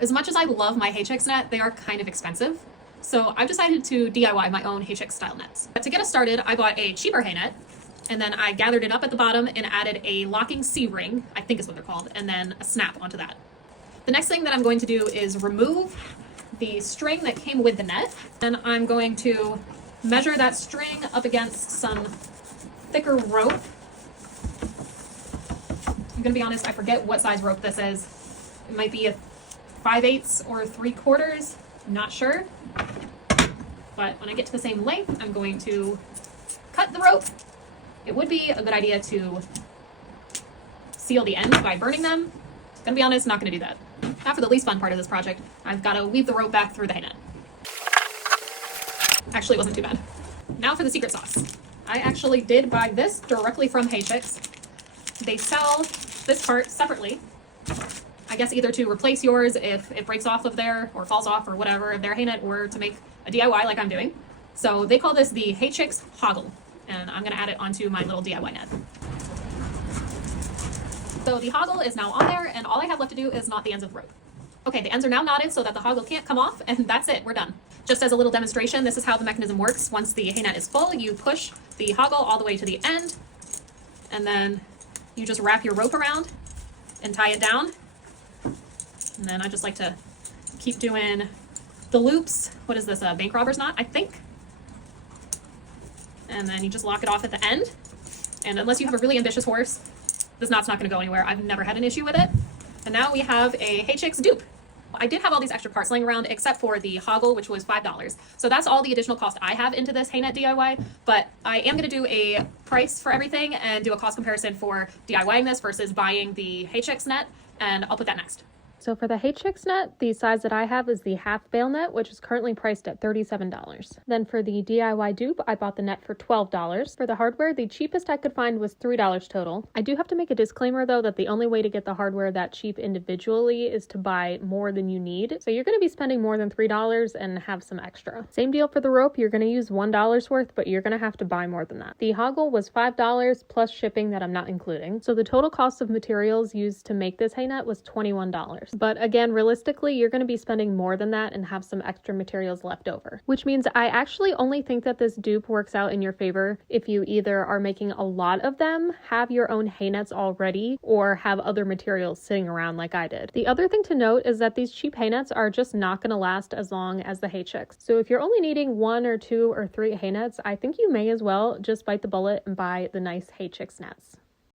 As much as I love my Chix net, they are kind of expensive. So I've decided to DIY my own Chix style nets. But to get us started, I bought a cheaper hay net, and then I gathered it up at the bottom and added a locking C-ring, I think is what they're called, and then a snap onto that. The next thing that I'm going to do is remove the string that came with the net, and I'm going to measure that string up against some thicker rope. I'm gonna be honest, I forget what size rope this is. It might be a 5/8 or 3/4, not sure. But when I get to the same length, I'm going to cut the rope. It would be a good idea to seal the ends by burning them. Gonna be honest, not gonna do that. Now for the least fun part of this project, I've got to weave the rope back through the hay net. Actually, it wasn't too bad. Now for the secret sauce. I actually did buy this directly from Chix. They sell this part separately. I guess either to replace yours if it breaks off of there or falls off or whatever of their hay net, or to make a DIY like I'm doing. So they call this the Chix Hoggle, and I'm gonna add it onto my little DIY net. So the hoggle is now on there, and all I have left to do is knot the ends of the rope. Okay, the ends are now knotted so that the hoggle can't come off, and that's it, we're done. Just as a little demonstration, this is how the mechanism works. Once the hay net is full, you push the hoggle all the way to the end, and then you just wrap your rope around and tie it down. And then I just like to keep doing the loops. What is this, a bank robber's knot, I think? And then you just lock it off at the end. And unless you have a really ambitious horse, this knot's not gonna go anywhere. I've never had an issue with it. And now we have a Chix dupe. I did have all these extra parts laying around except for the hoggle, which was $5. So that's all the additional cost I have into this hay net DIY, but I am gonna do a price for everything and do a cost comparison for DIYing this versus buying the Chix net, and I'll put that next. So for the Chix net, the size that I have is the half bale net, which is currently priced at $37. Then for the DIY dupe, I bought the net for $12. For the hardware, the cheapest I could find was $3 total. I do have to make a disclaimer though that the only way to get the hardware that cheap individually is to buy more than you need. So you're going to be spending more than $3 and have some extra. Same deal for the rope, you're going to use $1 worth, but you're going to have to buy more than that. The hoggle was $5 plus shipping that I'm not including. So the total cost of materials used to make this hay net was $21. But again, realistically, you're going to be spending more than that and have some extra materials left over, which means I actually only think that this dupe works out in your favor if you either are making a lot of them, have your own hay nets already, or have other materials sitting around like I did. The other thing to note is that these cheap hay nets are just not going to last as long as the Chix. So if you're only needing 1 or 2 or 3 hay nets, I think you may as well just bite the bullet and buy the nice Chix nets.